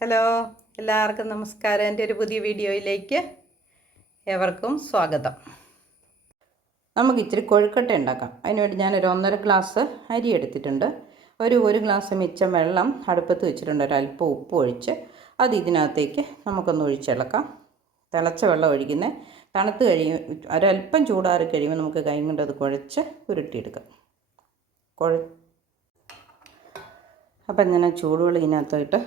Hello എല്ലാവർക്കും നമസ്കാരം. എന്റെ ഒരു പുതിയ വീഡിയോയിലേക്ക് ഏവർക്കും സ്വാഗതം. നമുക്ക് ഇച്ചിരി കൊഴുക്കട്ട ഉണ്ടാക്കാം. അതിനുവേണ്ടി ഞാനൊരു ഒന്നര ഗ്ലാസ് അരി എടുത്തിട്ടുണ്ട്. ഒരു ഒരു ഗ്ലാസ് മിച്ചം വെള്ളം അടുപ്പത്ത് വെച്ചിട്ടുണ്ട്. ഒരല്പം ഉപ്പ് ഒഴിച്ച് അത് ഇതിനകത്തേക്ക് നമുക്കൊന്ന് ഒഴിച്ചിളക്കാം. തിളച്ച വെള്ളം ഒഴിക്കുന്നത് തണുത്ത് കഴിയും ഒരല്പം ചൂടാറി കഴിയുമ്പോൾ നമുക്ക് കൈ കൊണ്ട് അത് കുഴച്ച് ഉരുട്ടിയെടുക്കാം. കുഴ അപ്പം ഞാൻ ചൂടുവെള്ളം ഇതിനകത്തോട്ട്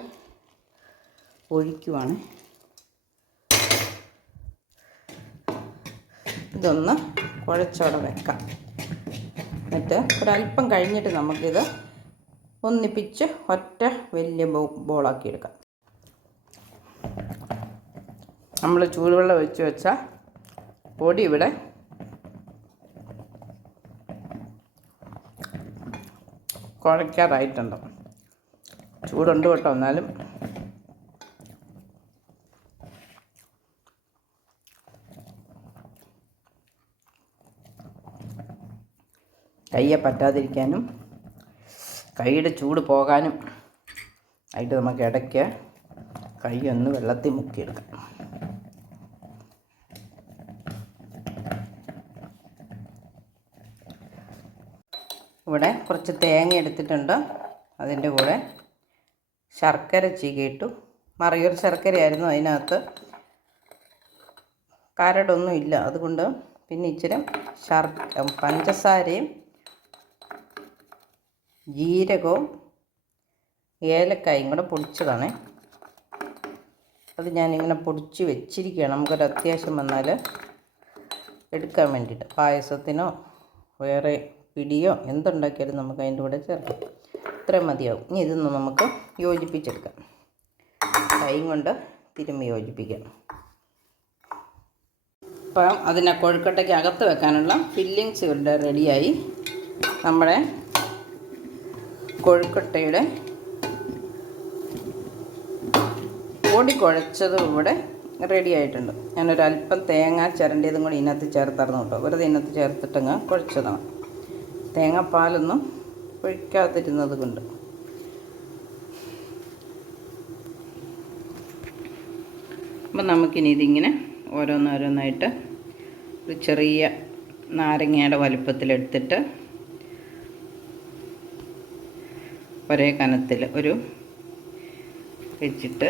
ഒഴിക്കുവാണ് ഇതൊന്ന് കുഴച്ചോടെ വെക്കാം. എന്നിട്ട് ഒരല്പം കഴിഞ്ഞിട്ട് നമുക്കിത് ഒന്നിപ്പിച്ച് ഒറ്റ വലിയ ബോളാക്കി എടുക്കാം. നമ്മൾ ചൂടുവെള്ളം ഒഴിച്ച് വെച്ച പൊടി ഇവിടെ കുഴയ്ക്കാറായിട്ടുണ്ട്. ചൂടുണ്ട് കേട്ടോ എന്നാലും. കയ്യെ പറ്റാതിരിക്കാനും കൈയുടെ ചൂട് പോകാനും ആയിട്ട് നമുക്ക് ഇടയ്ക്ക് കൈയൊന്ന് വെള്ളത്തിൽ മുക്കിയെടുക്കാം. ഇവിടെ കുറച്ച് തേങ്ങ എടുത്തിട്ടുണ്ട്. അതിന്റെ കൂടെ ശർക്കര ചീകിയിട്ടു. മറിയൊരു ശർക്കരയായിരുന്നു അതിനകത്ത്. കാരടൊന്നും ഇല്ല അതുകൊണ്ട് പിന്നെ ഇച്ചിരി ശർ പഞ്ചസാരയും ജീരകവും ഏലക്കായും കൂടെ പൊടിച്ചതാണ്. അത് ഞാനിങ്ങനെ പൊടിച്ച് വെച്ചിരിക്കുകയാണ്. നമുക്കൊരു അത്യാവശ്യം വന്നാൽ എടുക്കാൻ വേണ്ടിയിട്ട്. പായസത്തിനോ വേറെ പിടിയോ എന്തുണ്ടാക്കിയാലും നമുക്ക് അതിന്റെ കൂടെ ചേർക്കാം. ഇത്രയും മതിയാവും. ഇനി ഇതൊന്ന് നമുക്ക് യോജിപ്പിച്ചെടുക്കാം. കൈ കൊണ്ട് തിരുമ്മി യോജിപ്പിക്കാം. അപ്പം അതിനെ കൊഴുക്കട്ടയ്ക്ക് അകത്ത് വെക്കാനുള്ള ഫില്ലിങ്സ് ഇവിടെ റെഡിയായി. നമ്മുടെ കൊഴുക്കട്ടയുടെ പൊടി കുഴച്ചതും ഇവിടെ റെഡി ആയിട്ടുണ്ട്. ഞാനൊരല്പം തേങ്ങ ചിരണ്ടിയതും കൂടി ഇതിനകത്ത് ചേർത്തായിരുന്നു കേട്ടോ. വെറുതെ ഇതിനകത്ത് ചേർത്തിട്ടങ്ങ് കുഴച്ചതാണ്. തേങ്ങാപ്പാലൊന്നും ഒഴിക്കാതിരുന്നത് കൊണ്ട്. അപ്പം നമുക്കിനി ഇതിങ്ങനെ ഓരോന്നോരോന്നായിട്ട് ഒരു ചെറിയ നാരങ്ങയുടെ വലുപ്പത്തിലെടുത്തിട്ട് ഒരേ കനത്തിൽ ഒരു വെച്ചിട്ട്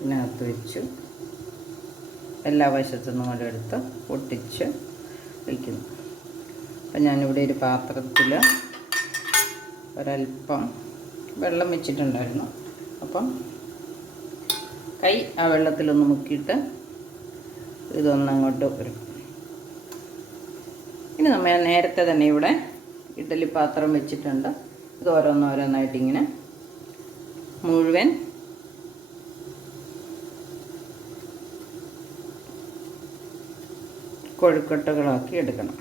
ഇതിനകത്ത് വെച്ചു എല്ലാ വശത്തു നിന്നും എടുത്ത് പൊട്ടിച്ച് വയ്ക്കുന്നു അപ്പം ഞാനിവിടെ ഒരു പാത്രത്തിൽ ഒരല്പം വെള്ളം വെച്ചിട്ടുണ്ടായിരുന്നു. അപ്പം കൈ ആ വെള്ളത്തിലൊന്ന് മുക്കിയിട്ട് ഇതൊന്നങ്ങോട്ട് വരും ഇനി നമ്മൾ നേരത്തെ തന്നെ ഇവിടെ ഇഡ്ഡലി പാത്രം വെച്ചിട്ടുണ്ട്. ഇത് ഓരോന്നോരോന്നായിട്ട് ഇങ്ങനെ മുഴുവൻ കൊഴുക്കട്ടകളാക്കി എടുക്കണം.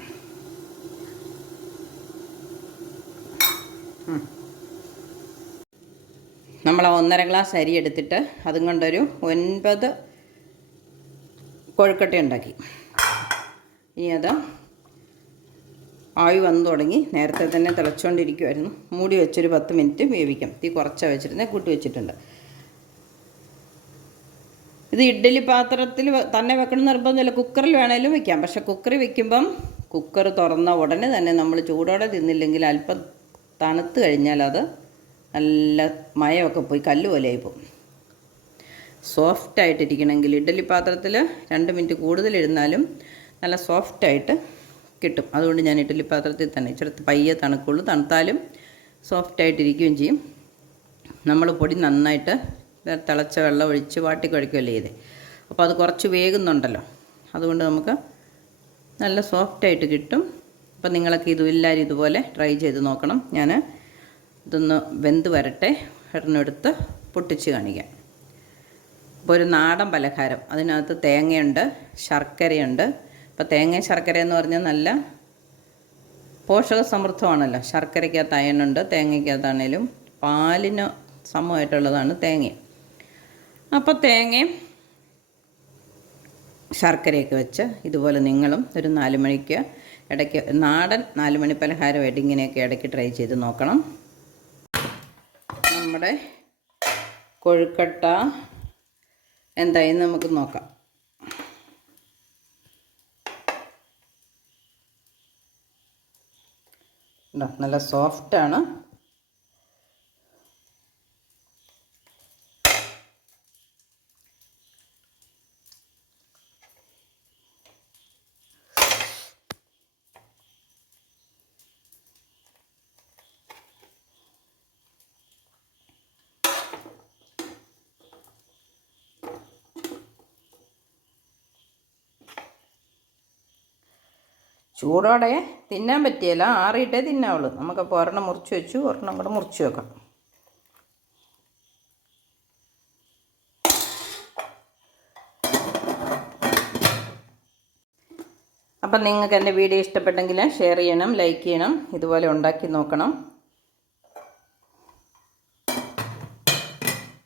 നമ്മൾ ഒന്നര ഗ്ലാസ് അരി എടുത്തിട്ട് അതും കൊണ്ടൊരു ഒൻപത് കൊഴുക്കട്ട ഉണ്ടാക്കി. ഇനി അത് ആവി വന്നു തുടങ്ങി നേരത്തെ തന്നെ തിളച്ചുകൊണ്ടിരിക്കുമായിരുന്നു മൂടി വെച്ചൊരു പത്ത് മിനിറ്റ് വേവിക്കാം. തീ കുറച്ചാണ് വെച്ചിരുന്നത് കൂട്ടി വെച്ചിട്ടുണ്ട്. ഇത് ഇഡ്ഡലി പാത്രത്തിൽ തന്നെ വെക്കണം നിർബന്ധമില്ല. കുക്കറിൽ വേണേലും വെക്കാം. പക്ഷേ കുക്കറിൽ വെക്കുമ്പം കുക്കർ തുറന്ന ഉടനെ തന്നെ നമ്മൾ ചൂടോടെ തിന്നില്ലെങ്കിൽ അല്പം തണുത്ത് കഴിഞ്ഞാൽ അത് നല്ല മയമൊക്കെ പോയി കല്ല് പോലെയായി പോകും സോഫ്റ്റായിട്ടിരിക്കണമെങ്കിൽ ഇഡ്ഡലി പാത്രത്തിൽ രണ്ട് മിനിറ്റ് കൂടുതൽ ഇരുന്നാലും നല്ല സോഫ്റ്റായിട്ട് കിട്ടും. അതുകൊണ്ട് ഞാൻ ഇഡ്ഡലി പാത്രത്തിൽ തന്നെ ചെറുത്ത് പയ്യെ തണുക്കുള്ളൂ. തണുത്താലും സോഫ്റ്റായിട്ടിരിക്കുകയും ചെയ്യും. നമ്മൾ പൊടി നന്നായിട്ട് തിളച്ച വെള്ളം ഒഴിച്ച് വാട്ടി കുഴക്കുകയല്ലേ ചെയ്തേ. അപ്പോൾ അത് കുറച്ച് വേകുന്നുണ്ടല്ലോ. അതുകൊണ്ട് നമുക്ക് നല്ല സോഫ്റ്റായിട്ട് കിട്ടും. അപ്പോൾ നിങ്ങളൊക്കെ ഇതും എല്ലാവരും ഇതുപോലെ ട്രൈ ചെയ്ത് നോക്കണം. ഞാൻ ഇതൊന്ന് വെന്ത് വരട്ടെ. ഒരെണ്ണെടുത്ത് പൊട്ടിച്ച് കാണിക്കാം. അപ്പോൾ ഒരു നാടൻ പലഹാരം. അതിനകത്ത് തേങ്ങയുണ്ട് ശർക്കരയുണ്ട്. അപ്പോൾ തേങ്ങ ശർക്കര എന്ന് പറഞ്ഞാൽ നല്ല പോഷക സമൃദ്ധമാണല്ലോ ശർക്കരയ്ക്കകത്ത് അയണുണ്ട് തേങ്ങയ്ക്കകത്താണേലും പാലിന് സമമായിട്ടുള്ളതാണ് തേങ്ങ. അപ്പോൾ തേങ്ങയും ശർക്കരയൊക്കെ വെച്ച് ഇതുപോലെ നിങ്ങളും ഒരു നാല് മണിക്ക് ഇടയ്ക്ക് നാടൻ നാല് മണി പലഹാരമായിട്ട് ഇങ്ങനെയൊക്കെ ഇടയ്ക്ക് ട്രൈ ചെയ്ത് നോക്കണം. നമ്മുടെ കൊഴുക്കട്ട എന്തായെന്ന് നമുക്ക് നോക്കാം? നല്ല സോഫ്റ്റാണ് ചൂടോടെ തിന്നാൻ പറ്റിയല്ല ആറിയിട്ടേ തിന്നാവുള്ളൂ. നമുക്കപ്പോൾ ഒരെണ്ണം മുറിച്ച് വെച്ചു ഒരെണ്ണം കൂടെ മുറിച്ച് വെക്കാം. അപ്പം നിങ്ങൾക്ക് എന്റെ വീഡിയോ ഇഷ്ടപ്പെട്ടെങ്കിൽ ഷെയർ ചെയ്യണം ലൈക്ക് ചെയ്യണം ഇതുപോലെ ഉണ്ടാക്കി നോക്കണം.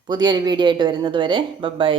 പുതിയൊരു വീഡിയോ ആയിട്ട് വരുന്നത് വരെ ബൈ